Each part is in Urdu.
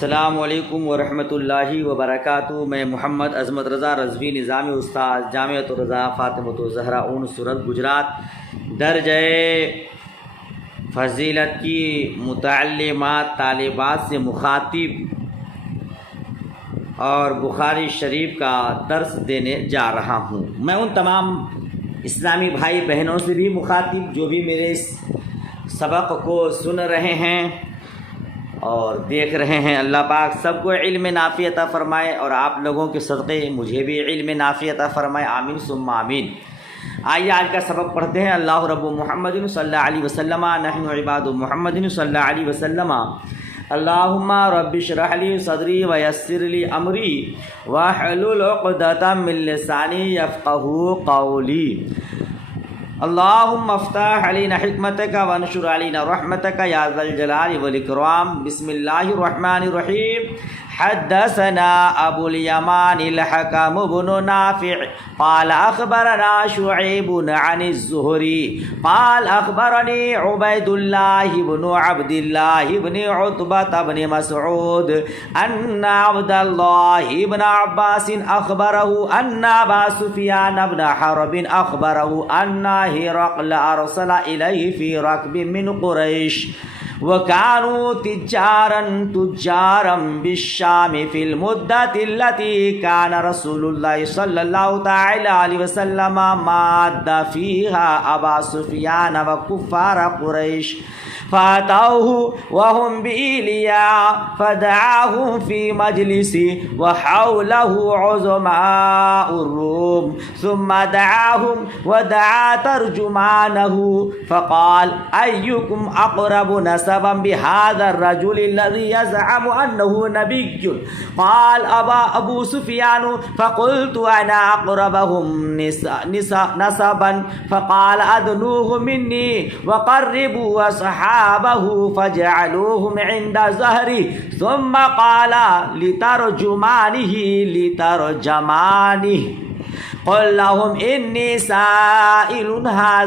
السلام علیکم ورحمۃ اللہ وبرکاتہ۔ میں محمد عظمت رضا رضوی نظامی استاد جامعۃ الرضا فاطمۃ الزہرا اون سورت گجرات درجہ فضیلت کی متعلمات طالبات سے مخاطب اور بخاری شریف کا درس دینے جا رہا ہوں۔ میں ان تمام اسلامی بھائی بہنوں سے بھی مخاطب جو بھی میرے اس سبق کو سن رہے ہیں اور دیکھ رہے ہیں، اللہ پاک سب کو علم نافع عطا فرمائے اور آپ لوگوں کے صدقے مجھے بھی علم نافع عطا فرمائے، آمین ثم آمین۔ آئیے آج کا سبق پڑھتے ہیں۔ اللہ رب محمد صلی اللہ علیہ وسلم، نحن عباد محمد صلی اللہ علیہ وسلم۔ اللہم رب اشرح لی صدری ویسر لی امری واحلل عقدۃ من لسانی یفقہوا قولی۔ اللہم افتح علینا حکمتک وانشر علینا رحمتک یا ذا الجلال والاکرام۔ بسم اللہ الرحمن الرحیم۔ حدثنا ابو الیمان الحکم بن نافع قال اخبرنا شعیب عن الزہری قال اخبرنی عبید اللہ بن عبد اللہ بن عتبہ بن مسعود ان عبد اللہ بن عباس اخبرہ ان ابا سفیان بن حرب اخبرہ ان ہرقل ارسل الیہ فی رکب من قریش وكانوا تجارا بالشام في المدة التي كان رسول الله صلى الله تعالى عليه وسلم ماد فيها أبا سفيان وكفار قريش، فأتوه وهم بإيليا فدعاهم في مجلس وحوله عظماء الروم، ثم دعاهم ودعا ترجمانه فقال أيكم أقرب نسبا بهذا الرجل الذي يزعم أنه نبي؟ قال أبو سفيان فقلت أنا أقربهم نسبا، فقال أدنوه مني وقربوا أصحابه فجعلوهم عند ظهري، ثم قال لترجمانه قل لهم إني سائل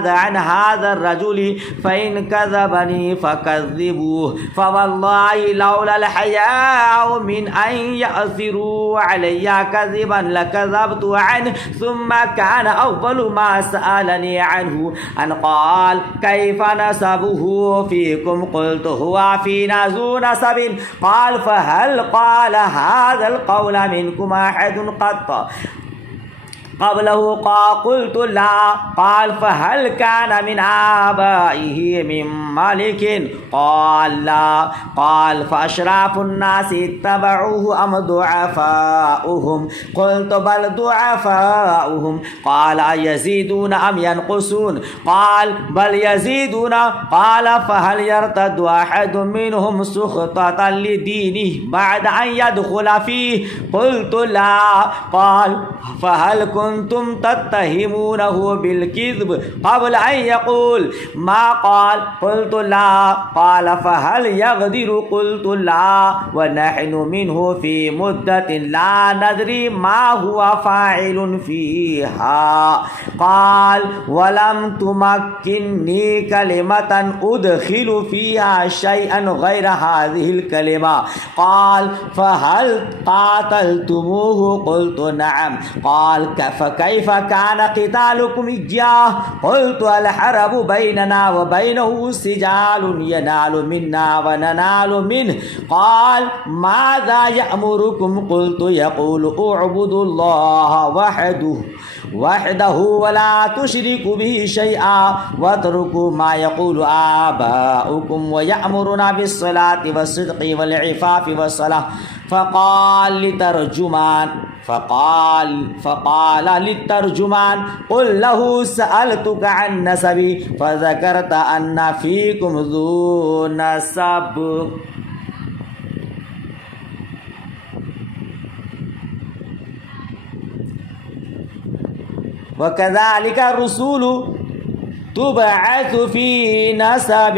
عن هذا الرجل فإن كذبني فكذبوه، فوالله لولا الحياء من أن يأثروا علي كذبا لكذبت عنه. ثم كان أول ما سألني عنه أن قال كيف نسبه فيكم؟ قلت هو فينا ذو نسب. قال فهل قال هذا القول منكم أحد قط قبله؟ قلت لا. قال فهل كان من آبائه من ملك؟ قال لا. قال فأشراف الناس اتبعوه أم ضعفاؤهم؟ قلت بل ضعفاؤهم. قال أيزيدون أم ينقصون؟ قال بل يزيدون. قال فهل يرتد أحد منهم سخطة لدينه بعد أن يدخل فيه؟ قلت لا. قال فهل كنتم تتهمونه بالكذب قبل أن يقول ما قال؟ قلت لا. قال فهل يغدر؟ قلت لا. ونحن منه في مدة لا ندري ما هو فاعل فيها. قال ولم تمكنني كلمة أدخل فيها شيئا غير هذه الكلمة. قال فهل قاتلتموه؟ قلت نعم. قال فكيف كان قتالكم إياه؟ قلت الحرب بيننا وبينه سجال ينال منا وننال منه. قال ماذا يأمركم؟ قلت يقول اعبدوا الله وحده ولا تشركوا به شيئا واتركوا ما يقول آباؤكم ويأمرنا بالصلاة والصدق والعفاف والصلاة. فقال للترجمان قل له سألتك عن نسبي فذكرت أن فيكم ذو نسب. وكذلك الرسول تبعث في نسب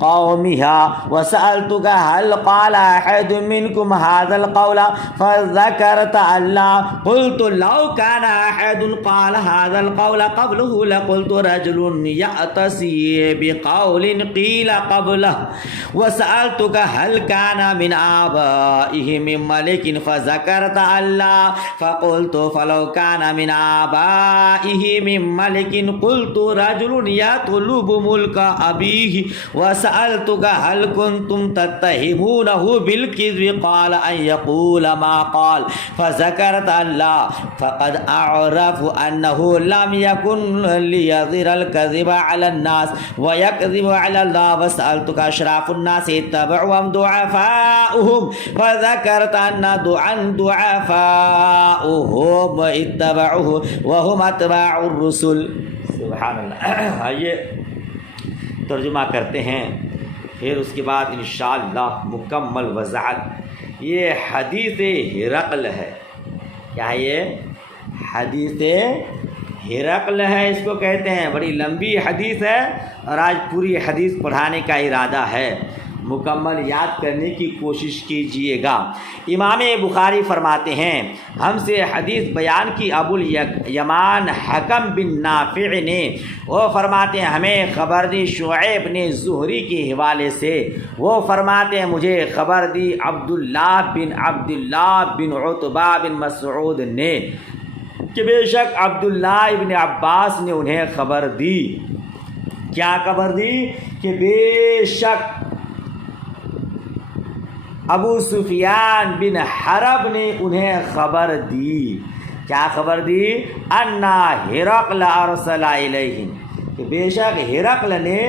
قومها وسألتك هل قال أحد منكم هذا القول فذكرت الله قلت لو كان أحد قال هذا القول قبله لقلت رجل يأتسي بقول قيل قبله وسألتك هل كان من آبائه من ملك فذكرت الله فقلت فلو كان من آبائه من ملك قلت رجل يطلب ملك أبيه وسألتك هل كنتم تتهمونه بالكذب قال أن يقول ما قال فذكرت الله فقد أعرف أنه لم يكن ليظهر الكذب على الناس ويكذب على الله وسألتك أشراف الناس اتبعوا ضعفاؤهم فذكرت أن ضعفاؤهم اتبعوه وهم اتباع الرسل. سبحان اللہ. آئیے ترجمہ کرتے ہیں، پھر اس کے بعد انشاءاللہ مکمل وضاحت. یہ حدیث ہرقل ہے. کیا ہے یہ؟ حدیث ہرقل ہے اس کو کہتے ہیں. بڑی لمبی حدیث ہے اور آج پوری حدیث پڑھانے کا ارادہ ہے. مکمل یاد کرنے کی کوشش کیجئے گا. امام بخاری فرماتے ہیں ہم سے حدیث بیان کی ابو الیمان حکم بن نافع نے. وہ فرماتے ہیں ہمیں خبر دی شعیب نے زہری کے حوالے سے. وہ فرماتے ہیں مجھے خبر دی عبداللہ بن عتبہ بن مسعود نے کہ بے شک عبداللہ ابن عباس نے انہیں خبر دی. کیا خبر دی؟ کہ بے شک ابو سفیان بن حرب نے انہیں خبر دی. کیا خبر دی؟ انا ہرقل ارسل الیہم، کہ بے شک ہرقل نے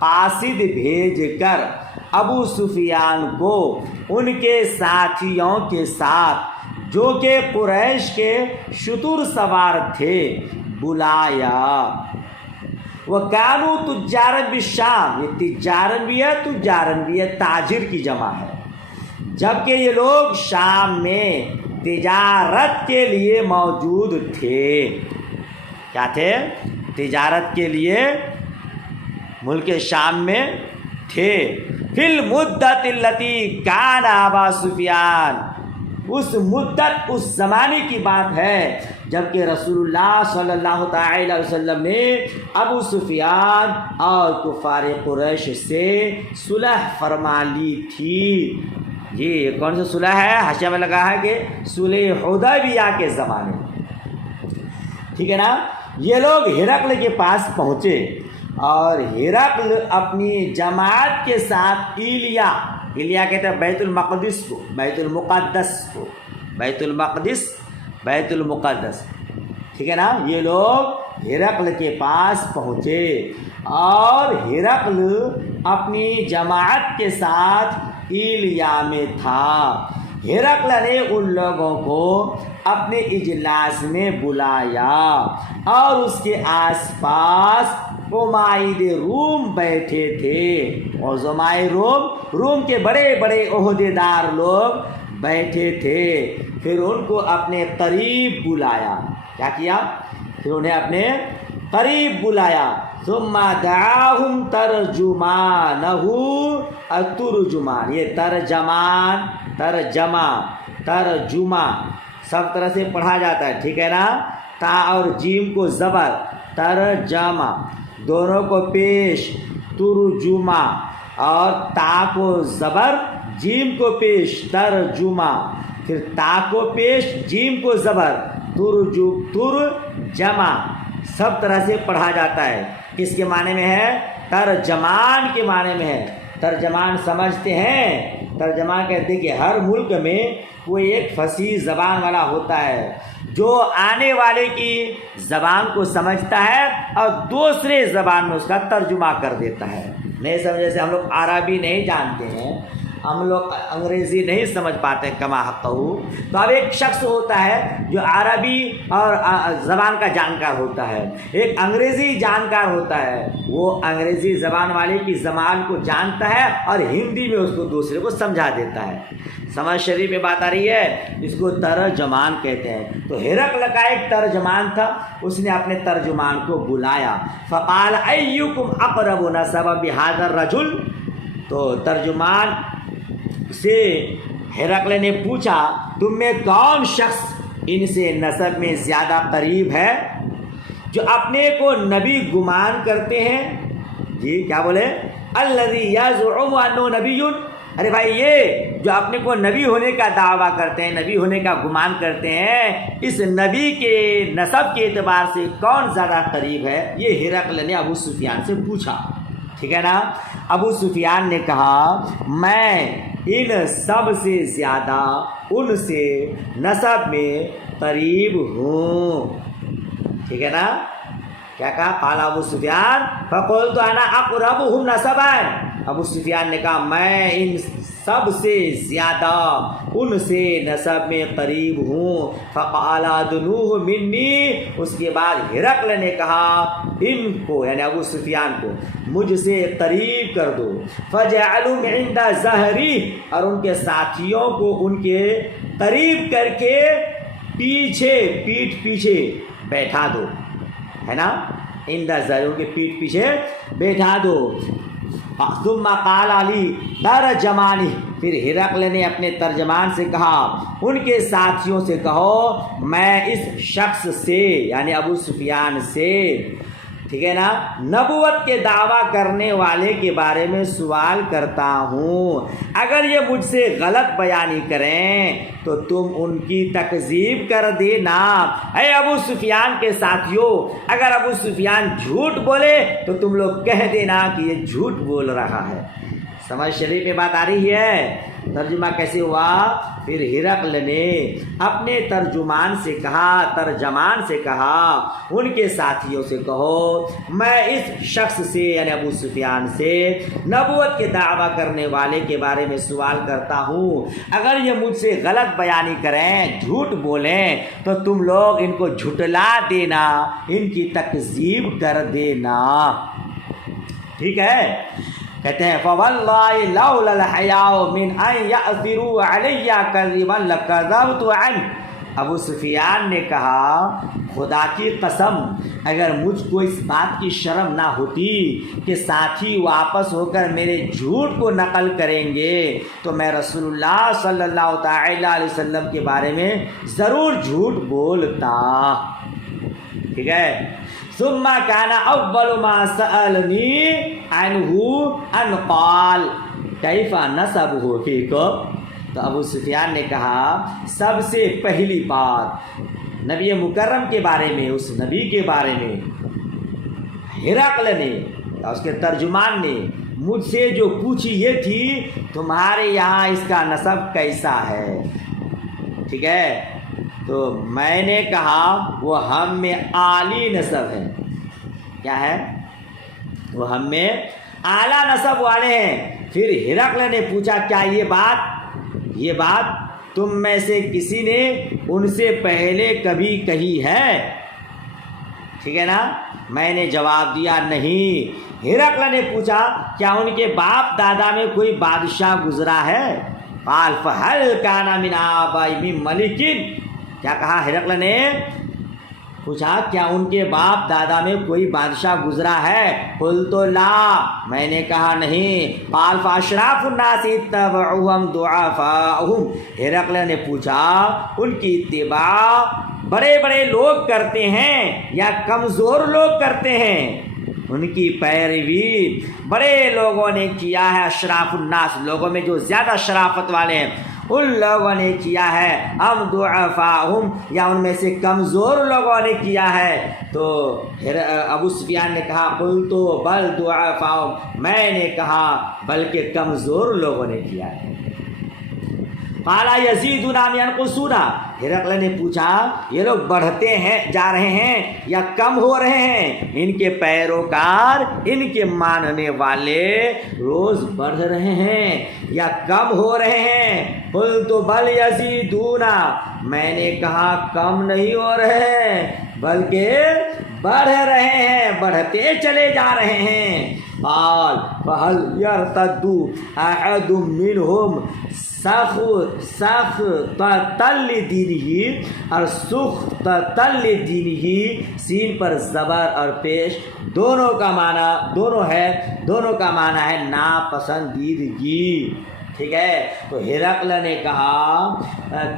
قاصد بھیج کر ابو سفیان کو ان کے ساتھیوں کے ساتھ جو کہ قریش کے شتر سوار تھے بلایا. وَكَانُوا تُجَّارًا بِالشَّامِ، یہ تجارن بھی ہے تاجر کی جمع ہے. جبکہ یہ لوگ شام میں تجارت کے لیے موجود تھے. کیا تھے؟ تجارت کے لیے ملک شام میں تھے. فی المدت التی کان ابا سفیان، اس مدت اس زمانے کی بات ہے جبکہ رسول اللہ صلی اللہ تعالی علیہ وسلم نے ابو سفیان اور کفار قریش سے صلح فرما لی تھی. یہ کون سی صلح ہے؟ حاشیہ میں لگا ہے کہ صلح حدیبیہ کے زمانے میں. ٹھیک ہے نا. یہ لوگ ہرقل کے پاس پہنچے اور ہرقل اپنی جماعت کے ساتھ ایلیا کہتے ہیں بیت المقدس کو، بیت المقدس. ٹھیک ہے نا. یہ لوگ ہرقل کے پاس پہنچے اور ہرقل اپنی جماعت کے ساتھ ایلیا میں تھا. ہرقل نے ان لوگوں کو اپنے اجلاس میں بلایا اور اس کے آس پاس قمائد روم بیٹھے تھے. اور زمائے روم کے بڑے بڑے عہدے دار لوگ بیٹھے تھے. پھر ان کو اپنے قریب بلایا. کیا کیا؟ پھر انہیں اپنے قریب بلایا. ثم دعاہم ترجمانہ، الترجمان، یہ ترجمہ سب طرح سے پڑھا جاتا ہے. ٹھیک ہے نا. تا اور جیم کو زبر، ترجمہ، دونوں کو پیش ترجمہ، اور تا کو زبر جیم کو پیش ترجمہ، پھر تا کو پیش جیم کو زبر ترجمہ. سب طرح سے پڑھا جاتا ہے. کس کے معنی میں ہے؟ ترجمان کے معنی میں ہے. ترجمان سمجھتے ہیں. ترجمان کہتے ہیں کہ ہر ملک میں کوئی ایک فصیح زبان والا ہوتا ہے جو آنے والے کی زبان کو سمجھتا ہے اور دوسرے زبان میں اس کا ترجمہ کر دیتا ہے. نہیں سمجھے سے ہم لوگ عربی نہیں جانتے ہیں، ہم لوگ انگریزی نہیں سمجھ پاتے کما حق ہو، تو اب ایک شخص ہوتا ہے جو عربی اور زبان کا جانکار ہوتا ہے، ایک انگریزی جانکار ہوتا ہے. وہ انگریزی زبان والے کی زبان کو جانتا ہے اور ہندی میں اس کو دوسرے کو سمجھا دیتا ہے. سمجھ شریف میں بات آ رہی ہے. اس کو ترجمان کہتے ہیں. تو ہرقل کا ایک ترجمان تھا، اس نے اپنے ترجمان کو بلایا. فقال ایکم اقرب نسبا بہذا الرجل، تو ترجمان سے ہرقل نے پوچھا تم میں کون شخص ان سے نسب میں زیادہ قریب ہے جو اپنے کو نبی گمان کرتے ہیں؟ جی کیا بولے؟ الذی یزعم انہ نبی، ارے بھائی یہ جو اپنے کو نبی ہونے کا دعویٰ کرتے ہیں، نبی ہونے کا گمان کرتے ہیں، اس نبی کے نسب کے اعتبار سے کون زیادہ قریب ہے؟ یہ ہرقل نے ابو سفیان سے پوچھا، ٹھیک ہے نا؟ ابو سفیان نے کہا میں ان سب سے زیادہ ان سے نسب میں قریب ہوں، ٹھیک ہے نا؟ کیا کہا؟ قال ابو سفیان فقلت انا اقربهم نسبا، ابو سفیان نے کہا میں ان سب سے زیادہ ان سے نسب میں قریب ہوں۔ فقال ادنوہ منی، اس کے بعد ہرقل نے کہا ان کو یعنی ابو سفیان کو مجھ سے قریب کر دو۔ فجعلوا عند ظہری، اور ان کے ساتھیوں کو ان کے قریب کر کے پیچھے پیٹھ پیچھے بیٹھا دو، ہے نا؟ عند ظہری، کے پیٹھ پیچھے بیٹھا دو۔ ثم قال علی ترجمانی، پھر ہرقل نے اپنے ترجمان سے کہا ان کے ساتھیوں سے کہو میں اس شخص سے یعنی ابو سفیان سے، ٹھیک ہے نا، نبوت کے دعویٰ کرنے والے کے بارے میں سوال کرتا ہوں، اگر یہ مجھ سے غلط بیانی کریں تو تم ان کی تکذیب کر دینا۔ اے ابو سفیان کے ساتھیوں، اگر ابو سفیان جھوٹ بولے تو تم لوگ کہہ دینا کہ یہ جھوٹ بول رہا ہے۔ سمجھ شریف میں بات آ رہی ہے؟ ترجمہ کیسے ہوا؟ پھر ہرقل نے اپنے ترجمان سے کہا ان کے ساتھیوں سے کہو میں اس شخص سے یعنی ابو سفیان سے نبوت کے دعویٰ کرنے والے کے بارے میں سوال کرتا ہوں، اگر یہ مجھ سے غلط بیانی کریں، جھوٹ بولیں تو تم لوگ ان کو جھٹلا دینا، ان کی تکذیب کر دینا، ٹھیک ہے؟ کہتے ہیں فواللہ لولا الحیاء من ان یأثروا علی کذبا لکذبت عنہ، ابو سفیان نے کہا خدا کی قسم اگر مجھ کو اس بات کی شرم نہ ہوتی کہ ساتھی واپس ہو کر میرے جھوٹ کو نقل کریں گے تو میں رسول اللہ صلی اللہ تعالی علیہ وسلم کے بارے میں ضرور جھوٹ بولتا، ٹھیک ہے؟ ثم كان اول ما سألني عنه ان قال كيف نسبه فيكم، تو ابو سفیان نے کہا سب سے پہلی بات نبی مکرم کے بارے میں، اس نبی کے بارے میں ہرقل نے اس کے ترجمان نے مجھ سے جو پوچھی یہ تھی تمہارے یہاں اس کا نسب کیسا ہے، ٹھیک ہے؟ تو میں نے کہا وہ ہم میں عالی نسب ہے، کیا ہے؟ وہ ہم میں اعلیٰ نسب والے ہیں۔ پھر ہرقل نے پوچھا کیا یہ بات تم میں سے کسی نے ان سے پہلے کبھی کہی ہے، ٹھیک ہے نا؟ میں نے جواب دیا نہیں۔ ہرقل نے پوچھا کیا ان کے باپ دادا میں کوئی بادشاہ گزرا ہے؟ قال فہل کان من آبائی من ملکن، کیا کہا ہرقل نے؟ پوچھا کیا ان کے باپ دادا میں کوئی بادشاہ گزرا ہے؟ قلت لا، میں نے کہا نہیں۔ قال فاشراف الناس اتبعوهم ضعفاءهم، ہرقل نے پوچھا ان کی اتباع بڑے بڑے لوگ کرتے ہیں یا کمزور لوگ کرتے ہیں؟ ان کی پیروی بڑے لوگوں نے کیا ہے، اشراف الناس لوگوں میں جو زیادہ شرافت والے ہیں ان لوگوں نے کیا ہے، ام ضعفاءہم یا ان میں سے کمزور لوگوں نے کیا ہے؟ تو ابو سفیان نے کہا قلت بل ضعفاءہم، میں نے کہا بلکہ کمزور لوگوں نے کیا ہے۔ قال یزیدنا ام ینقصونا، ہرقل نے پوچھا یہ لوگ بڑھتے ہیں جا رہے ہیں یا کم ہو رہے ہیں؟ ان کے پیروکار ان کے ماننے والے روز بڑھ رہے ہیں یا کم ہو رہے ہیں؟ قلت بل یزیدونا، میں نے کہا کم نہیں ہو رہے ہیں بلکہ بڑھ رہے ہیں، بڑھتے چلے جا رہے ہیں۔ قال فهل يرتد احد منهم سخطا لدینہ، اور سخطا لدینہ سین پر زبر اور پیش دونوں کا معنی ہے ناپسندیدگی۔ ٹھیک ہے، تو ہرقل نے کہا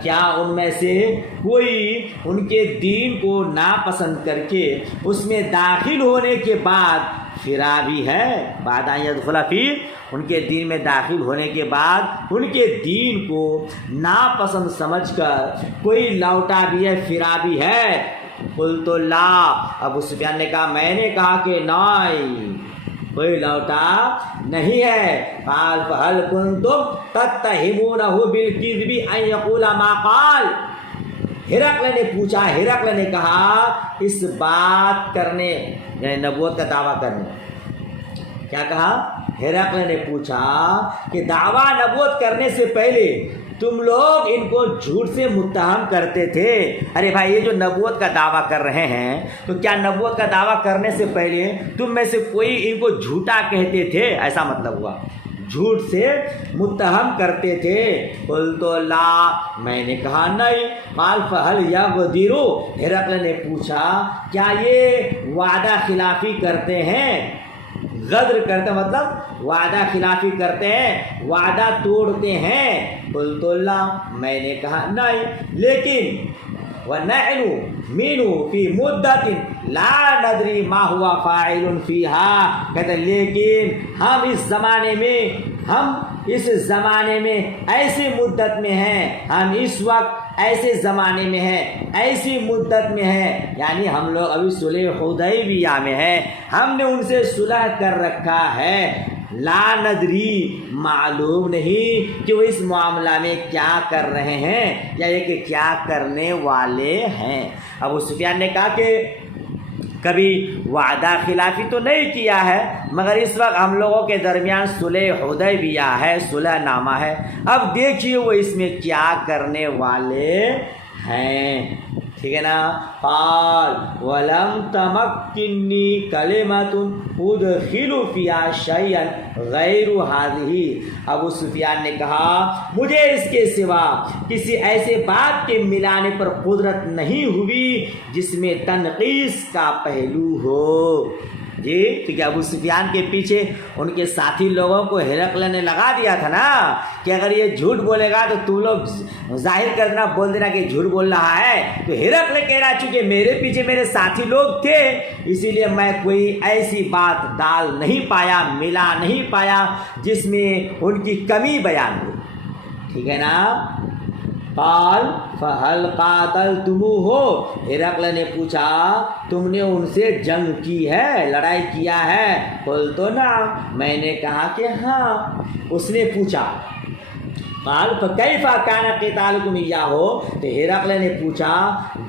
کیا ان میں سے کوئی ان کے دین کو ناپسند کر کے اس میں داخل ہونے کے بعد پھرا بھی ہے؟ بعد ان یدخل فی، ان کے دین میں داخل ہونے کے بعد ان کے دین کو ناپسند سمجھ کر کوئی لوٹا بھی ہے، پھرا بھی ہے؟ قلت لا، ابو سفیان نے کہا میں نے کہا کہ نہیں، کوئی لوٹا نہیں ہے۔ قال فهل كنتم تتهمونه بالكذب ان يقول ما قال، ہرقل نے پوچھا، ہرقل نے کہا اس بات کرنے یعنی نبوت کا دعویٰ کرنے، کیا کہا؟ ہرقل نے پوچھا کہ دعویٰ نبوت کرنے سے پہلے تم لوگ ان کو جھوٹ سے متہم کرتے تھے۔ ارے بھائی، یہ جو نبوت کا دعویٰ کر رہے ہیں تو کیا نبوت کا دعویٰ کرنے سے پہلے تم میں سے کوئی ان کو جھوٹا کہتے تھے؟ ایسا مطلب ہوا، جھوٹ سے متہم کرتے تھے۔ قلت لا، میں نے کہا نہیں۔ قال فهل يغدر، ہرقل نے پوچھا کیا یہ وعدہ خلافی کرتے ہیں؟ غدر کرتے مطلب وعدہ خلافی کرتے ہیں، وعدہ توڑتے ہیں۔ قلت لا، میں نے کہا نہیں۔ لیکن وَنَحْنُ مِنْهُ فِي مُدَّةٍ لَا نَدْرِي مَا هُوَ فَاعِلٌ فِيهَا، کہتے ہیں لیکن ہم اس زمانے میں ایسی مدت میں ہیں، ہم اس وقت ایسے زمانے میں ہیں، ایسی مدت میں ہیں، یعنی ہم لوگ ابھی صلح حدیبیہ میں ہیں، ہم نے ان سے صلح کر رکھا ہے۔ لا ندری، معلوم نہیں کہ وہ اس معاملہ میں کیا کر رہے ہیں یا یہ کہ کیا کرنے والے ہیں۔ ابو سفیان نے کہا کہ کبھی وعدہ خلافی تو نہیں کیا ہے، مگر اس وقت ہم لوگوں کے درمیان صلح حدیبیہ ہے، صلح نامہ ہے، اب دیکھیے وہ اس میں کیا کرنے والے ہیں۔ ٹھیک ہے نا؟ قال ولم تمکننی کلمۃ ادخل فیہا شیئا غیر ہذہ، ابو سفیان نے کہا مجھے اس کے سوا کسی ایسے بات کے ملانے پر قدرت نہیں ہوئی جس میں تنقیص کا پہلو ہو۔ جی، کیونکہ ابو سفیان کے پیچھے ان کے ساتھی لوگوں کو ہرقل نے لگا دیا تھا نا کہ اگر یہ جھوٹ بولے گا تو تم لوگ ظاہر کر دینا، بول دینا کہ جھوٹ بول رہا ہے۔ تو ہرقل کہہ رہا چونکہ میرے پیچھے میرے ساتھی لوگ تھے، اسی لیے میں کوئی ایسی بات ڈال نہیں پایا، ملا نہیں پایا جس میں ان کی کمی بیان ہو۔ ٹھیک ہے نا؟ قال فهل قاتلتموہ، ہرقل نے پوچھا تم نے ان سے جنگ کی ہے، لڑائی کیا ہے؟ قلت نعم، میں نے کہا کہ ہاں۔ اس نے پوچھا قال فکیف کان قتالکم ایاہ، تو ہرقل نے پوچھا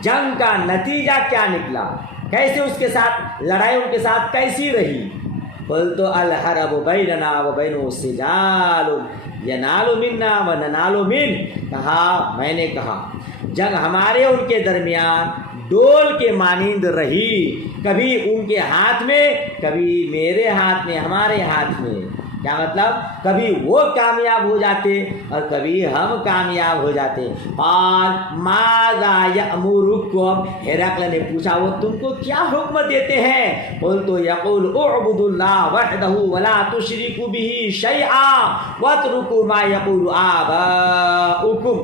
جنگ کا نتیجہ کیا نکلا، کیسے اس کے ساتھ لڑائی ان کے ساتھ کیسی رہی؟ قلت الحرب بیننا وبینہ سجال ینال منا وننال من، میں نے کہا جنگ ہمارے ان کے درمیان ڈول کے مانند رہی، کبھی ان کے ہاتھ میں، کبھی میرے ہاتھ میں، ہمارے ہاتھ میں۔ کیا مطلب؟ کبھی وہ کامیاب ہو جاتے اور کبھی ہم کامیاب ہو جاتے۔ قال ماذا یأمرکم، ہرقل نے پوچھا وہ تم کو کیا حکم دیتے ہیں؟ قلت یقول اعبدوا اللہ وحدہ ولا تشرکوا بہ شیئا واترکوا ما یقول آباؤکم،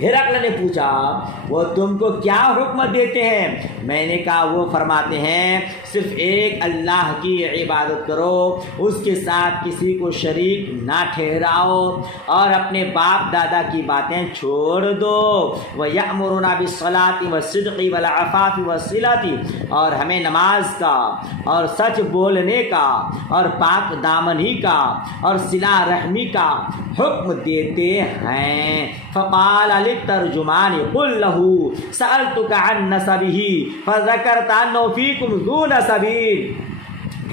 ہرقل نے پوچھا وہ تم کو کیا حکم دیتے ہیں؟ میں نے کہا وہ فرماتے ہیں صرف ایک اللہ کی عبادت کرو، اس کے ساتھ کسی کو شریک نہ ٹھہراؤ اور اپنے باپ دادا کی باتیں چھوڑ دو۔ وَيَأْمُرُنَا بِالصَّلَاةِ وَالصِّدْقِ وَالْعَفَافِ وَالصِّلَةِ، اور ہمیں نماز کا اور سچ بولنے کا اور پاک دامنی کا اور صلہ رحمی کا حکم دیتے ہیں۔ فقال للترجمان قل له سألتك عن نسبه فذكرت أنه فيكم ذو نسب،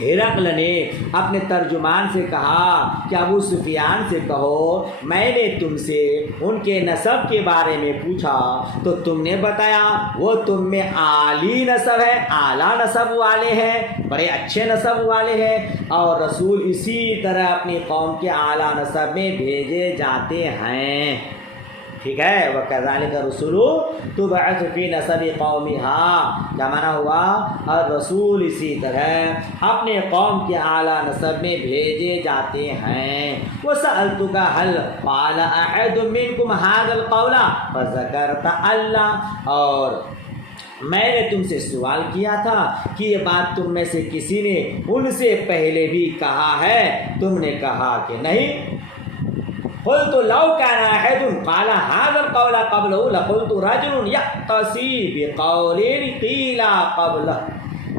ہرقل نے اپنے ترجمان سے کہا کہ ابو سفیان سے کہو میں نے تم سے ان کے نسب کے بارے میں پوچھا تو تم نے بتایا وہ تم میں عالی نسب ہے، اعلیٰ نسب والے ہیں، بڑے اچھے نسب والے ہیں، اور رسول اسی طرح اپنی قوم کے اعلیٰ نسب میں بھیجے جاتے ہیں۔ ٹھیک ہے، وَكَذَلِكَ الرُّسُلُ تُبْعَثُ فِي نَسَبِ قَوْمِهَا، کیا معنی ہوا؟ اور رسول اسی طرح اپنے قوم کے اعلیٰ نسب میں بھیجے جاتے ہیں۔ وَسَأَلْتُكَ هَلْ قَالَ أَحَدٌ مِّنكُمْ هَذَا الْقَوْلَ فَذَكَرْتَ اللَّهَ، اور میں نے تم سے سوال کیا تھا کہ یہ بات تم میں سے کسی نے ان سے پہلے بھی کہا ہے، تم نے کہا کہ نہیں۔ قلت لو كان أحد قال هذا القول قبله لقلت رجل يأتسي بقول قيل قبله،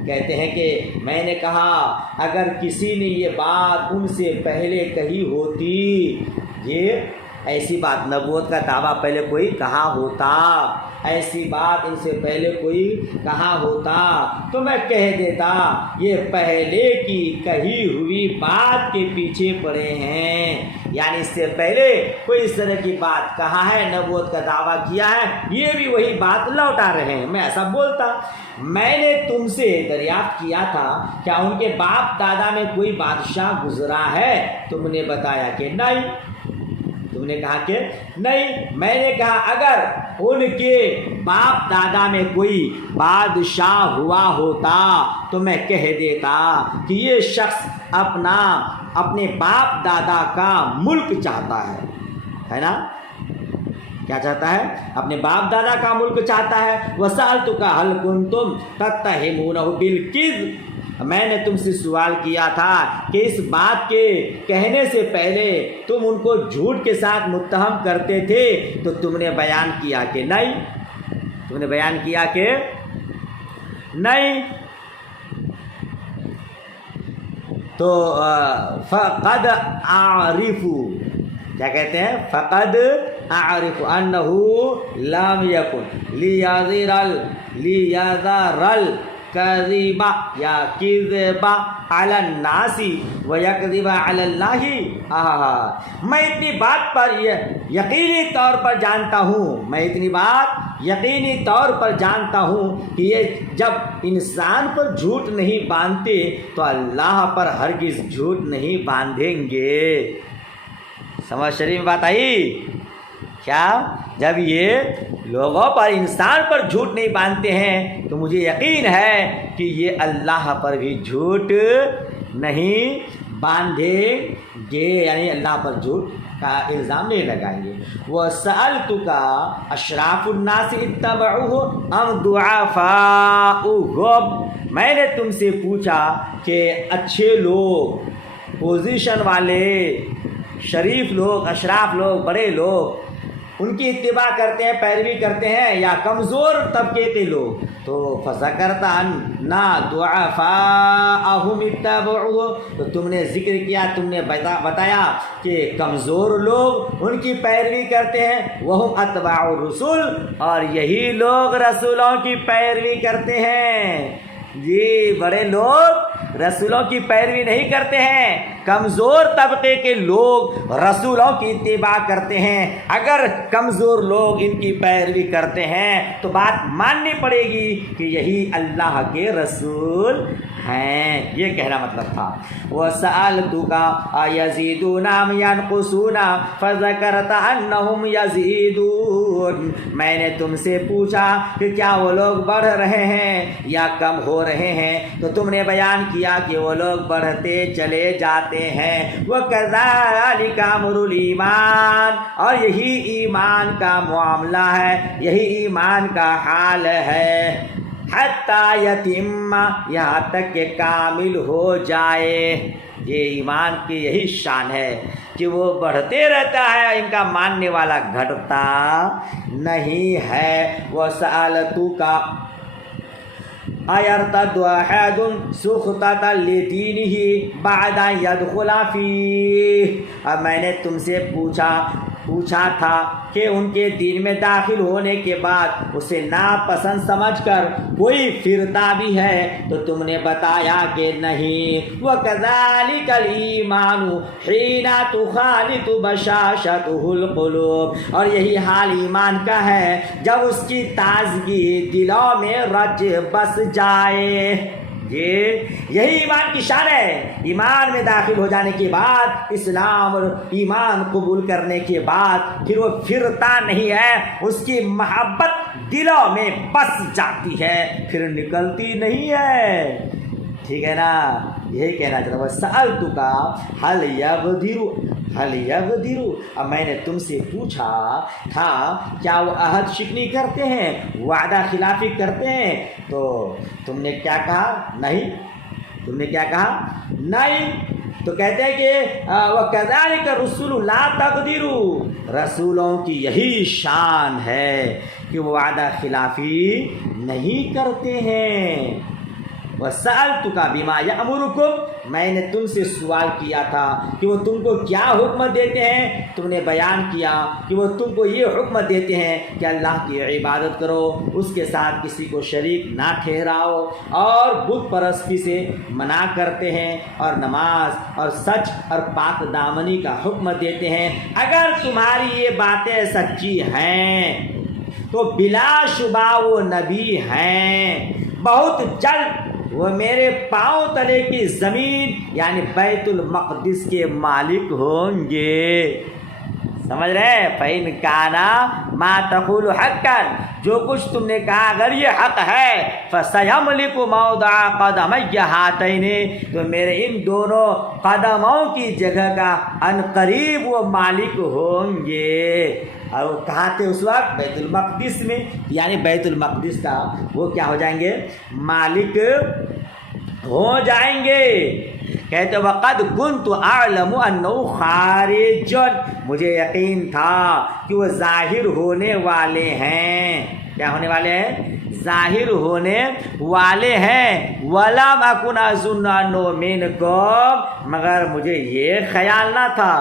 کہتے ہیں کہ میں نے کہا اگر کسی نے یہ بات ان سے پہلے کہی ہوتی، یہ ایسی بات نبوت کا دعویٰ پہلے کوئی کہا ہوتا، ایسی بات ان سے پہلے کوئی کہا ہوتا تو میں کہہ دیتا یہ پہلے کی کہی ہوئی بات کے پیچھے پڑے ہیں، یعنی اس سے پہلے کوئی اس طرح کی بات کہا ہے، نبوت کا دعویٰ کیا ہے، یہ بھی وہی بات لوٹا رہے ہیں، میں ایسا بولتا۔ میں نے تم سے دریافت کیا تھا کیا ان کے باپ دادا میں کوئی بادشاہ گزرا ہے، تم نے بتایا کہ نہیں، تم نے کہا کہ نہیں۔ میں نے کہا اگر ان کے باپ دادا میں کوئی بادشاہ ہوا ہوتا تو میں کہہ دیتا کہ یہ شخص اپنے باپ دادا کا ملک چاہتا ہے نا، کیا چاہتا ہے؟ اپنے باپ دادا کا ملک چاہتا ہے۔ وَسَأَلْتُكَ هَلْ كُنْتُمْ تَتَّهِمُونَهُ بِالْكِذْبِ، میں نے تم سے سوال کیا تھا کہ اس بات کے کہنے سے پہلے تم ان کو جھوٹ کے ساتھ متہم کرتے تھے، تو تم نے بیان کیا کہ نہیں، تم نے بیان کیا کہ نہیں۔ تو فقد اعرف، کیا کہتے ہیں؟ فقد اعرف انہ لم یکن لیذر الکذب یا کذب علی الناس ویکذب علی اللہ۔ میں اتنی بات پر یقینی طور پر جانتا ہوں، میں اتنی بات یقینی طور پر جانتا ہوں کہ یہ جب انسان پر جھوٹ نہیں باندھتے تو اللہ پر ہرگز جھوٹ نہیں باندھیں گے۔ سمجھ شریف میں بات آئی کیا؟ جب یہ لوگوں پر انسان پر جھوٹ نہیں باندھتے ہیں تو مجھے یقین ہے کہ یہ اللہ پر بھی جھوٹ نہیں باندھیں گے، یعنی اللہ پر جھوٹ کا الزام نہیں لگائیں گے۔ وَسَأَلْتُكَ أَشْرَافُ النَّاسِ اتَّبَعُوهُ أَمْ ضُعَفَاؤُهُمْ، میں نے تم سے پوچھا کہ اچھے لوگ، پوزیشن والے، شریف لوگ، اشراف لوگ، بڑے لوگ ان کی اتباع کرتے ہیں، پیروی کرتے ہیں، یا کمزور طبقے کے لوگ؟ تو فذکرت ان ضعفاءهم اتبعوه، تو تم نے ذکر کیا، تم نے بتایا کہ کمزور لوگ ان کی پیروی کرتے ہیں، وہم اتباع الرسول، اور یہی لوگ رسولوں کی پیروی کرتے ہیں۔ جی، بڑے لوگ رسولوں کی پیروی نہیں کرتے ہیں، کمزور طبقے کے لوگ رسولوں کی اتباع کرتے ہیں۔ اگر کمزور لوگ ان کی پیروی کرتے ہیں تو بات ماننی پڑے گی کہ یہی اللہ کے رسول ہیں، یہ کہنا مطلب تھا۔ وَسَأَلْتُكَ أَيَزِيدُونَ أَمْ يَنْقُصُونَ فَذَكَرْتَ أَنَّهُمْ يَزِيدُونَ، میں نے تم سے پوچھا کہ کیا وہ لوگ بڑھ رہے ہیں یا کم ہو رہے ہیں، تو تم نے بیان کیا کہ وہ لوگ بڑھتے چلے جاتے ہیں۔ وَكَذَلِكَ أَمْرُ الْإِيمَانِ، اور یہی ایمان کا معاملہ ہے، یہی ایمان کا حال ہے۔ حتیٰ یتم، یہاں تک کہ کامل ہو جائے۔ یہ ایمان کی یہی شان ہے کہ وہ بڑھتے رہتا ہے، ان کا ماننے والا گھٹتا نہیں ہے۔ وَسَأَلْتُكَ أَيَرْتَدُّ أَحَدٌ سُخْطَةً لِدِينِهِ بَعْدَ أَن يَدْخُلَ فِيهِ، اب میں نے تم سے پوچھا پوچھا تھا کہ ان کے دین میں داخل ہونے کے بعد اسے ناپسند سمجھ کر کوئی پھرتا بھی ہے تو تم نے بتایا کہ نہیں. وَكَذَلِكَ الْإِيمَانُ حِينَ تُخَالِطُ بَشَاشَتُهُ الْقُلُوبُ, اور یہی حال ایمان کا ہے جب اس کی تازگی دلوں میں رچ بس جائے. یہی ایمان کی شان ہے. ایمان میں داخل ہو جانے کے بعد, اسلام اور ایمان قبول کرنے کے بعد پھر وہ پھرتا نہیں ہے, اس کی محبت دلوں میں بس جاتی ہے, پھر نکلتی نہیں ہے. ٹھیک ہے نا, یہی کہنا چاہتا ہوں. سألتک حل یغدر, اب میں نے تم سے پوچھا تھا کیا وہ عہد شکنی کرتے ہیں, وعدہ خلافی کرتے ہیں, تو تم نے کیا کہا؟ نہیں. تم نے کیا کہا؟ نہیں. تو کہتے ہیں کہ وَكَذَلِكَ الرُّسُلُ لَا تَغْدِرُ, رسولوں کی یہی شان ہے کہ وہ وعدہ خلافی نہیں کرتے ہیں. وَسَأَلْتُكَ بِمَا يَأْمُرُكُمْ, میں نے تم سے سوال کیا تھا کہ وہ تم کو کیا حکم دیتے ہیں. تم نے بیان کیا کہ وہ تم کو یہ حکم دیتے ہیں کہ اللہ کی عبادت کرو, اس کے ساتھ کسی کو شریک نہ ٹھہراؤ, اور بت پرستی سے منع کرتے ہیں, اور نماز اور سچ اور پاک دامنی کا حکم دیتے ہیں. اگر تمہاری یہ باتیں سچی ہیں تو بلا شبہ وہ نبی ہیں. بہت جلد وہ میرے پاؤں تلے کی زمین یعنی بیت المقدس کے مالک ہوں گے. سمجھ رہے؟ فَإِنْ كَانَ مَا تَقُولُ حَقًّا, جو کچھ تم نے کہا اگر یہ حق ہے, فَسَيَمْلِكُ مَوْضَعَ قَدَمَيَّ هَاتَيْنِ, تو میرے ان دونوں قدموں کی جگہ کا ان قریب وہ مالک ہوں گے. اور وہ کہاں تھے اس وقت؟ بیت المقدس میں, یعنی بیت المقدس کا وہ کیا ہو جائیں گے؟ مالک ہو جائیں گے. کہتے وقد كنت اعلم انه خارج, مجھے یقین تھا کہ وہ ظاہر ہونے والے ہیں. کیا ہونے والے ہیں؟ ظاہر ہونے والے ہیں. وَلَمْ أَكُنْ أَظُنُّ مِنْكُمْ, مگر مجھے یہ خیال نہ تھا,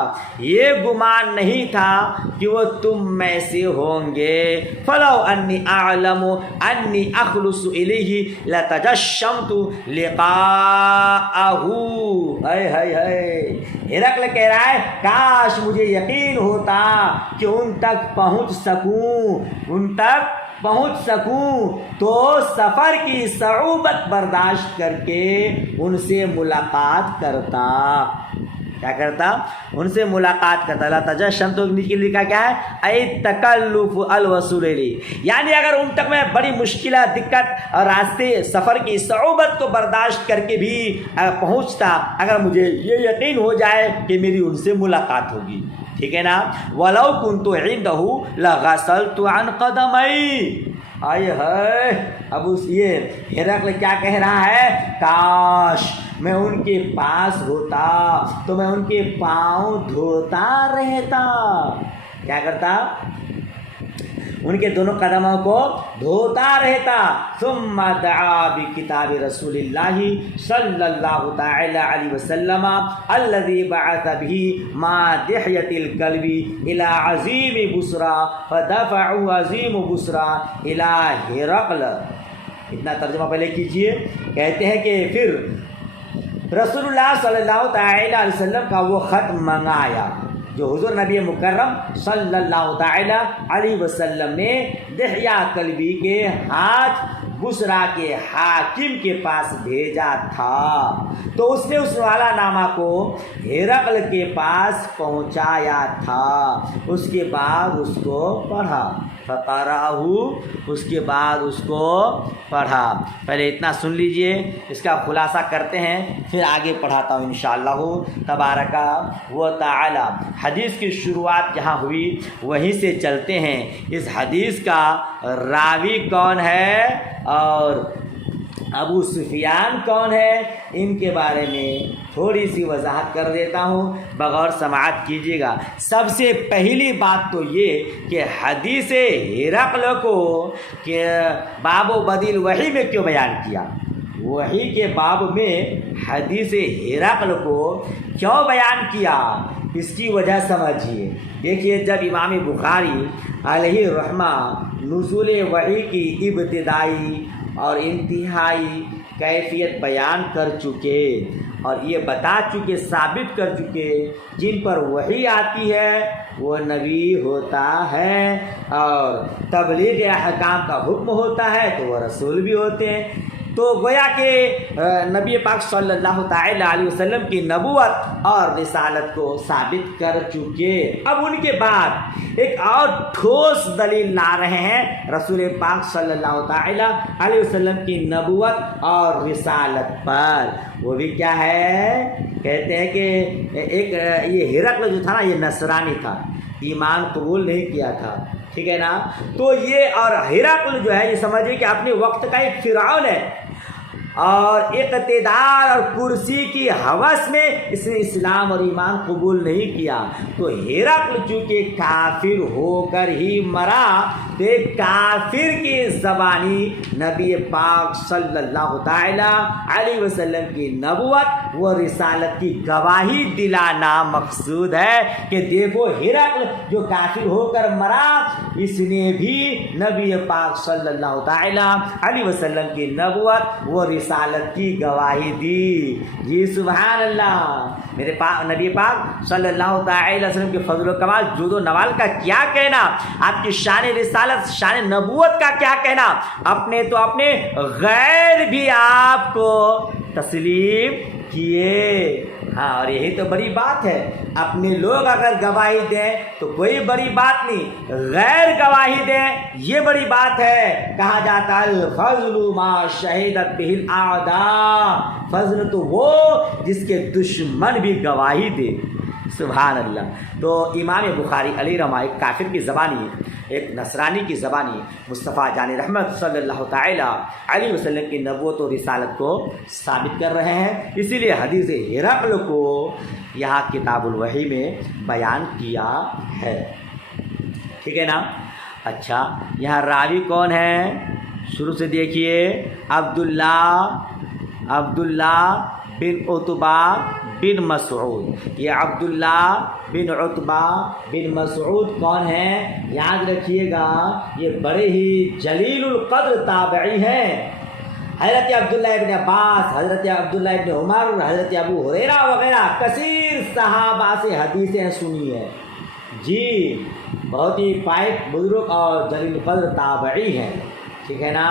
یہ گمان نہیں تھا کہ وہ تم میں سے ہوں گے. فَلَوْ أَنِّي أَعْلَمُ أَنِّي أَخْلُصُ إِلَيْهِ لَتَجَشَّمْتُ لِقَاءَهُ. ہرقل کہہ رہا ہے کاش مجھے یقین ہوتا کہ ان تک پہنچ سکوں تو سفر کی صعوبت برداشت کر کے ان سے ملاقات کرتا. کیا کرتا؟ ان سے ملاقات کرتا. لا تجشم تو نیچے لکھا کیا ہے؟ اے تکلف الوصول لی, یعنی اگر ان تک میں بڑی مشکلات, دقت اور راستے سفر کی صعوبت کو برداشت کر کے بھی پہنچتا, اگر مجھے یہ یقین ہو جائے کہ میری ان سے ملاقات ہوگی. ٹھیک ہے نا. وَلَوْ كُنْتُ عِنْدَهُ لَغَسَلْتُ عَنْ قَدَمَيْ. آئے ہے, اب یہ ہرقل کیا کہہ رہا ہے؟ کاش میں ان کے پاس ہوتا تو میں ان کے پاؤں دھوتا رہتا. کیا کرتا؟ ان کے دونوں قدموں کو دھوتا رہتا. ثم دعا بکتاب رسول اللہ صلی اللہ تعالی علیہ وسلم الذي بعث به ما دحیت القلب الى عظیم بصرى فدفعوا عظیم بصرى الى ہرقل. اتنا ترجمہ پہلے کیجئے. کہتے ہیں کہ پھر رسول اللہ صلی اللہ تعالی علیہ وسلم کا وہ خط منگایا جو حضور نبی مکرم صلی اللہ تعالی علیہ وسلم نے دحیہ کلبی کے ہاتھ بصرہ کے حاکم کے پاس بھیجا تھا. تو اس نے اس والا نامہ کو ہرقل کے پاس پہنچایا تھا. اس کے بعد اس کو پڑھا. فقرأہ, اس کے بعد اس کو پڑھا. پہلے اتنا سن لیجئے, اس کا خلاصہ کرتے ہیں, پھر آگے پڑھاتا ہوں انشاءاللہ تبارک و تعالی. حدیث کی شروعات جہاں ہوئی وہیں سے چلتے ہیں. اس حدیث کا راوی کون ہے اور ابو سفیان کون ہے, ان کے بارے میں تھوڑی سی وضاحت کر دیتا ہوں, بغور سماعت کیجیے گا. سب سے پہلی بات تو یہ کہ حدیث ہرقل کو کہ باب و بدیل وحی میں کیوں بیان کیا. وحی کے باب میں حدیث ہرقل کو کیوں بیان کیا، اس کی وجہ سمجھیے۔ دیکھیے، جب امام بخاری علیہ رحمہ نزول وحی کی ابتدائی اور انتہائی کیفیت بیان کر چکے اور یہ بتا چکے، ثابت کر چکے، جن پر وحی آتی ہے وہ نبی ہوتا ہے، اور تبلیغ احکام کا حکم ہوتا ہے تو وہ رسول بھی ہوتے ہیں۔ تو گویا کہ نبی پاک صلی اللہ تعالی علیہ وسلم کی نبوت اور رسالت کو ثابت کر چکے۔ اب ان کے بعد ایک اور ٹھوس دلیل لا رہے ہیں رسول پاک صلی اللہ تعالی علیہ وسلم کی نبوت اور رسالت پر۔ وہ بھی کیا ہے؟ کہتے ہیں کہ ایک یہ ہرقل جو تھا نا، یہ نصرانی تھا، ایمان قبول نہیں کیا تھا، ٹھیک ہے نا۔ تو یہ اور ہرقل جو ہے، یہ سمجھیے کہ اپنے وقت کا ایک فرعون ہے، اور اقتدار اور کرسی کی ہوس میں اس نے اسلام اور ایمان قبول نہیں کیا۔ تو ہرقل چونکہ کافر ہو کر ہی مرا، تو ایک کافر کی زبانی نبی پاک صلی اللہ تعالی علیہ وسلم کی نبوت و رسالت کی گواہی دلانا مقصود ہے کہ دیکھو، ہرقل جو کافر ہو کر مرا، اس نے بھی نبی پاک صلی اللہ تعالی علیہ وسلم کی نبوت و رسالت کی گواہی دی۔ جی سبحان اللہ۔ میرے نبی پاک صلی اللہ تعالی علیہ وسلم کے فضل و کمال، جود و نوال کا کیا کہنا، آپ کی شان رسالت، شان نبوت کا کیا کہنا، اپنے تو اپنے غیر بھی آپ کو تسلیم کیے۔ ہاں، اور یہی تو بڑی بات ہے، اپنے لوگ اگر گواہی دیں تو کوئی بڑی بات نہیں، غیر گواہی دیں یہ بڑی بات ہے۔ کہا جاتا ہے الفضل ما شہدت بہ الاعداء، فضل تو وہ جس کے دشمن بھی گواہی دے۔ سبحان اللہ۔ تو امام بخاری علیہ رحمہ ایک کافر کی زبانی، ایک نصرانی کی زبانی مصطفیٰ جان رحمت صلی اللہ تعالی علیہ وسلم کی نبوت و رسالت کو ثابت کر رہے ہیں، اسی لیے حدیث ہرقل کو یہاں کتاب الوحی میں بیان کیا ہے، ٹھیک ہے نا۔ اچھا، یہاں راوی کون ہے؟ شروع سے دیکھیے، عبداللہ بن عتبہ بن مسعود۔ یہ عبداللہ بن عتبہ بن مسعود کون ہیں؟ یاد رکھیے گا، یہ بڑے ہی جلیل القدر تابعی ہیں۔ حضرت عبداللہ ابن عباس، حضرت عبداللہ ابن عمر، حضرت ابو ہریرہ وغیرہ کثیر صحابہ سے حدیثیں سنی ہیں۔ جی، بہت ہی پائک بزرگ اور جلیل القدر تابعی ہیں، ٹھیک ہے نا۔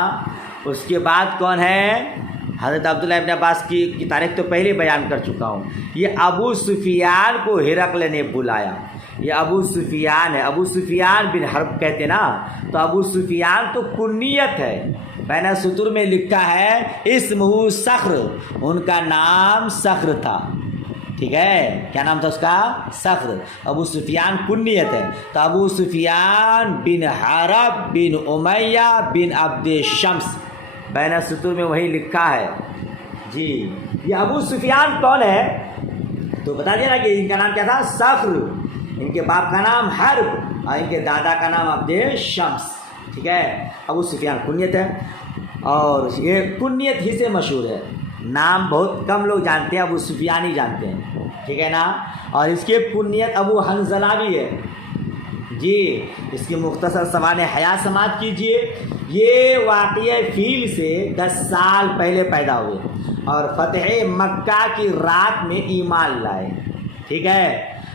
اس کے بعد کون ہے؟ حضرت عبداللہ ابن عباس کی تاریخ تو پہلے بیان کر چکا ہوں۔ یہ ابو سفیان کو ہرقل نے بلایا، یہ ابو سفیان ہے، ابو سفیان بن حرب کہتے نا، تو ابو سفیان تو کنیت ہے، بین سطور میں لکھا ہے اسمہ صخر، ان کا نام صخر تھا، ٹھیک ہے، کیا نام تھا اس کا؟ صخر۔ ابو سفیان کنیت ہے، تو ابو سفیان بن حرب بن امیہ بن عبد شمس، بین سطور میں وہی لکھا ہے۔ جی، یہ ابو سفیان کون ہے؟ تو بتا دیا نا کہ ان کا نام کیا تھا؟ صخر، ان کے باپ کا نام حرب اور ان کے دادا کا نام عبد شمس، ٹھیک ہے۔ ابو سفیان کنیت ہے، اور یہ کنیت ہی سے مشہور ہے، نام بہت کم لوگ جانتے ہیں، ابو سفیان ہی جانتے ہیں، ٹھیک ہے نا۔ اور اس کے کنیت ابو حنظلہ بھی ہے۔ جی، اس کی مختصر سوانح حیات سماعت کیجئے۔ یہ واقعہ فیل سے 10 سال پہلے پیدا ہوئے اور فتح مکہ کی رات میں ایمان لائے، ٹھیک ہے،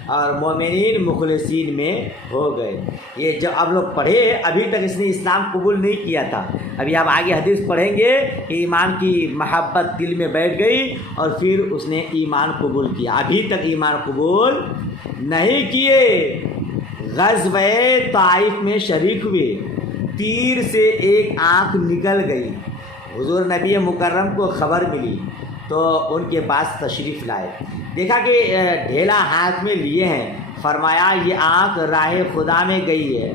اور مومنین مخلصین میں ہو گئے۔ یہ جب آپ لوگ پڑھے، ابھی تک اس نے اسلام قبول نہیں کیا تھا، ابھی آپ آگے حدیث پڑھیں گے کہ ایمان کی محبت دل میں بیٹھ گئی اور پھر اس نے ایمان قبول کیا، ابھی تک ایمان قبول نہیں کیے۔ غزوہ طائف میں شریک ہوئے، تیر سے ایک آنکھ نکل گئی، حضور نبی مکرم کو خبر ملی تو ان کے پاس تشریف لائے، دیکھا کہ ڈھیلا ہاتھ میں لیے ہیں، فرمایا یہ آنکھ راہ خدا میں گئی ہے،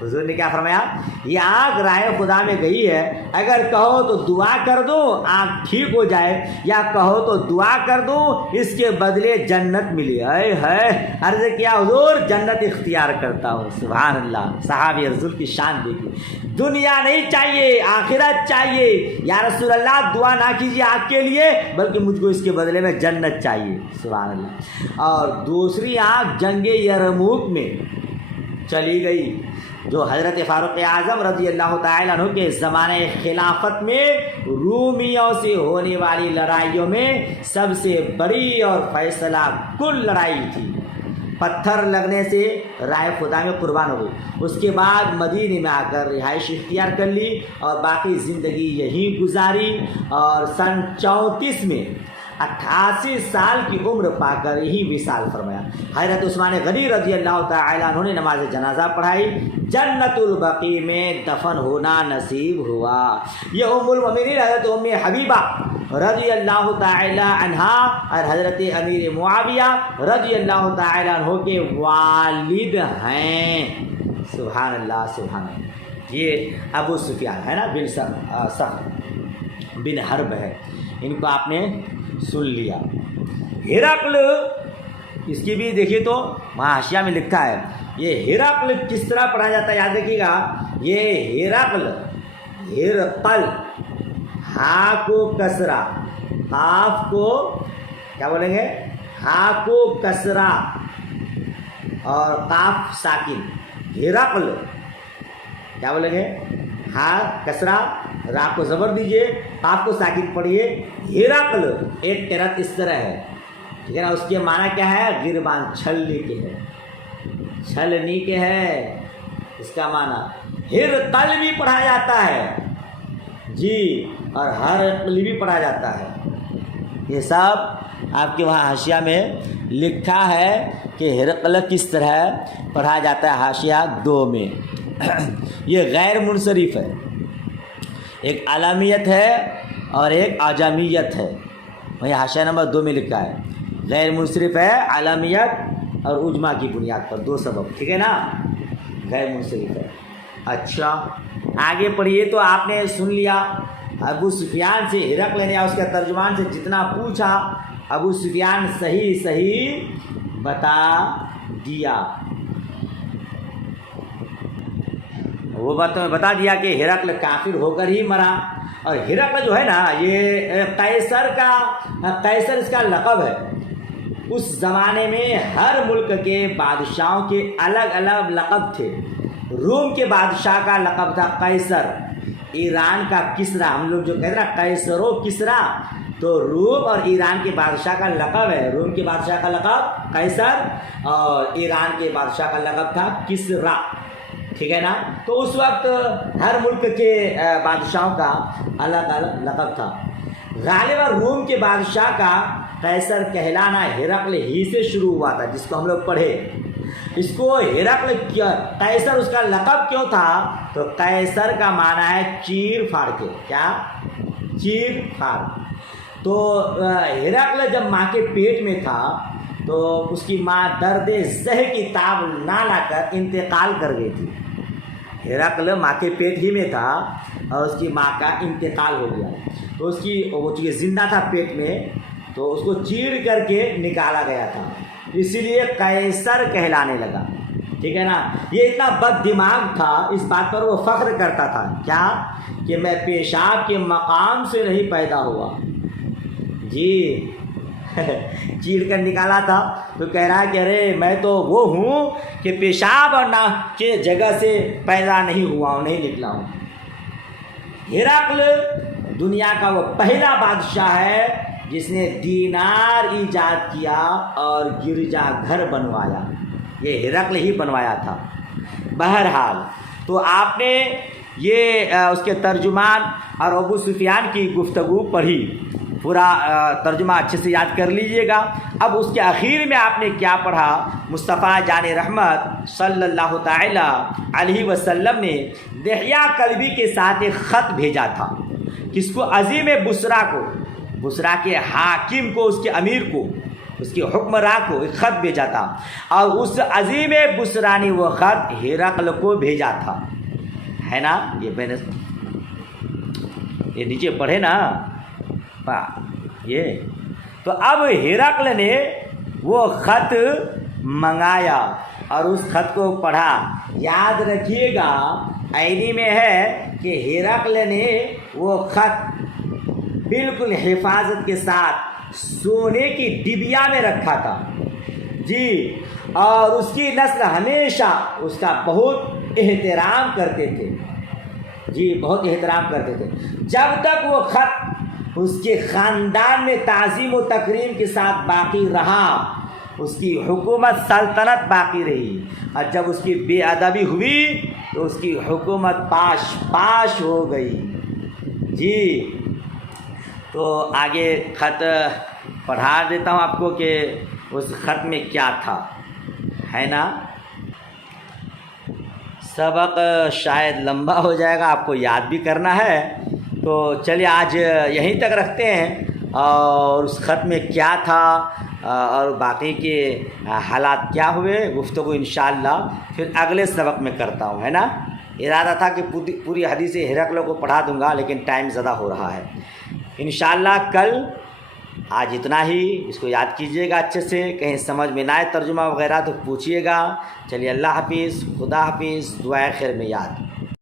حضور نے کیا فرمایا؟ یہ آنکھ راہ خدا میں گئی ہے، اگر کہو تو دعا کر دو آنکھ ٹھیک ہو جائے، یا کہو تو دعا کر دو اس کے بدلے جنت ملی۔ اے ہے عرض کیا حضور جنت اختیار کرتا ہوں۔ سبحان اللہ، صحابی رسول کی شان دیکھیے، دنیا نہیں چاہیے آخرت چاہیے۔ یا رسول اللہ دعا نہ کیجیے آنکھ کے لیے، بلکہ مجھ کو اس کے بدلے میں جنت چاہیے۔ سبحان اللہ۔ اور دوسری آنکھ جنگ یرموک میں چلی گئی، جو حضرت فاروق اعظم رضی اللہ تعالیٰ عنہ کے زمانہ خلافت میں رومیوں سے ہونے والی لڑائیوں میں سب سے بڑی اور فیصلہ کن لڑائی تھی۔ پتھر لگنے سے رائے خدا میں قربان ہو گئی۔ اس کے بعد مدینے میں آ کر رہائش اختیار کر لی اور باقی زندگی یہیں گزاری، اور سن 34 میں 88 سال کی عمر پا کر ہی وصال فرمایا۔ حضرت عثمان غنی رضی اللہ تعالیٰ عنہ نے نماز جنازہ پڑھائی، جنت البقیع میں دفن ہونا نصیب ہوا۔ یہ ام المؤمنین حضرت ام حبیبہ رضی اللہ تعالیٰ عنہا اور حضرت امیر معاویہ رضی اللہ تعالیٰ عنہ کے والد ہیں۔ سبحان اللہ سبحان اللہ۔ یہ ابو سفیان ہے نا، بن سخر بن حرب ہے، ان کو آپ نے سن لیا۔ ہرقل، اس کی بھی دیکھیے تو وہاں حاشیہ میں لکھا ہے، یہ ہرقل کس طرح پڑھا جاتا ہے، یاد رکھیے گا، یہ ہرقل، ہرقل، ہا کو کسرہ، قاف کو کیا بولیں گے، ہا کو کسرہ اور قاف ساکن، ہرقل کیا بولیں گے، ہا کسرہ، را کو زبر دیجئے، قاف کو ساکن پڑھیے، ہرقل ایک قرأت اس طرح ہے، ٹھیک ہے نا۔ اس کے معنی کیا ہے، گربان چھلنے کے ہے، چھلنی کے ہے اس کا معنی۔ ہرقل بھی پڑھا جاتا ہے جی، اور ہرقل بھی پڑھا جاتا ہے۔ یہ سب آپ کے وہاں حاشیہ میں لکھا ہے کہ ہرقل کس طرح پڑھا جاتا ہے، حاشیہ 2 میں۔ یہ غیر منصرف ہے، ایک علامیت ہے اور ایک اعجمیت ہے، وہی حاشیہ نمبر 2 میں لکھا ہے۔ غیر منصرف ہے علامیت اور عجمہ کی بنیاد پر، 2 سبب، ٹھیک ہے نا، غیر منصرف ہے۔ اچھا آگے پڑھیے، تو آپ نے سن لیا ابو سفیان سے ہرقل نے اس کے ترجمان سے جتنا پوچھا، ابو سفیان صحیح بتا دیا۔ وہ بتا دیا کہ ہرقل کافر ہو کر ہی مرا، اور ہرقل جو ہے نا، یہ قیصر اس کا لقب ہے۔ اس زمانے میں ہر ملک کے بادشاہوں کے الگ الگ لقب تھے۔ روم کے بادشاہ کا لقب تھا قیصر، ایران کا کسرا، ہم لوگ جو کہتے ہیں نا قیصر و کسرا، تو روم اور ایران کے بادشاہ کا لقب ہے، روم کے بادشاہ کا لقب قیصر اور ایران کے بادشاہ کا لقب تھا کسرا، ٹھیک ہے نا۔ تو اس وقت ہر ملک کے بادشاہوں کا الگ الگ لقب تھا۔ غالباً روم کے بادشاہ کا قیصر کہلانا ہرقل ہی سے شروع ہوا تھا، جس کو ہم لوگ پڑھے۔ اس کو ہرقل قیصر اس کا لقب کیوں تھا، تو قیصر کا معنی ہے چیر پھاڑ کے، کیا، چیر پھاڑ۔ تو ہرقل جب ماں کے پیٹ میں تھا تو اس کی ماں درد زہ کی تاب نہ لا کر انتقال کر گئی تھی۔ ہرقل ماں کے پیٹ ہی میں تھا اور اس کی ماں کا انتقال ہو گیا، تو اس کی وہ چونکہ زندہ تھا پیٹ میں، تو اس کو چیر کر کے نکالا گیا تھا، اسی لیے قیصر کہلانے لگا، ٹھیک ہے نا۔ یہ اتنا بد دماغ تھا، اس بات پر وہ فخر کرتا تھا، کیا، کہ میں پیشاب کے مقام سے نہیں پیدا ہوا جی چیر کر نکالا تھا، تو کہہ رہا ہے کہ ارے میں تو وہ ہوں کہ پیشاب اور نہ کے جگہ سے پیدا نہیں ہوا ہوں، نہیں نکلا ہوں۔ ہرقل دنیا کا وہ پہلا بادشاہ ہے جس نے دینار ایجاد کیا اور گرجا گھر بنوایا، یہ ہرقل ہی بنوایا تھا۔ بہرحال تو آپ نے یہ اس کے ترجمان اور ابو سفیان کی گفتگو پڑھی، پورا ترجمہ اچھے سے یاد کر لیجئے گا۔ اب اس کے آخر میں آپ نے کیا پڑھا، مصطفیٰ جان رحمت صلی اللہ تعالی علیہ وسلم نے دحیہ کلبی کے ساتھ ایک خط بھیجا تھا، کس کو، عظیم بصرہ کو، بصرہ کے حاکم کو، اس کے امیر کو، اس کی حکمراں کو ایک خط بھیجا تھا، اور اس عظیم بسرانی وہ خط ہرقل کو بھیجا تھا، ہے نا؟ یہ میں نے یہ نیچے پڑھے نا یہ تو اب ہرقل نے وہ خط منگایا اور اس خط کو پڑھا۔ یاد رکھیے گا عینی میں ہے کہ ہرقل نے وہ خط بالکل حفاظت کے ساتھ سونے کی ڈبیا میں رکھا تھا جی، اور اس کی نسل ہمیشہ اس کا بہت احترام کرتے تھے جی، بہت احترام کرتے تھے، جب تک وہ خط اس کے خاندان میں تعظیم و تکریم کے ساتھ باقی رہا، اس کی حکومت سلطنت باقی رہی، اور جب اس کی بے ادبی ہوئی تو اس کی حکومت پاش پاش ہو گئی جی۔ تو آگے خط پڑھا دیتا ہوں آپ کو کہ اس خط میں کیا تھا، ہے نا؟ سبق شاید لمبا ہو جائے گا، آپ کو یاد بھی کرنا ہے، تو چلیے آج یہیں تک رکھتے ہیں، اور اس خط میں کیا تھا اور باقی کے حالات کیا ہوئے گفتگو انشاءاللہ پھر اگلے سبق میں کرتا ہوں، ہے نا؟ ارادہ تھا کہ پوری حدیث ہرقل کو پڑھا دوں گا، لیکن ٹائم زیادہ ہو رہا ہے انشاءاللہ کل۔ آج اتنا ہی، اس کو یاد کیجئے گا اچھے سے، کہیں سمجھ میں نہ آئے ترجمہ وغیرہ تو پوچھیے گا۔ چلیے اللہ حافظ، خدا حافظ، دعائے خیر میں یاد۔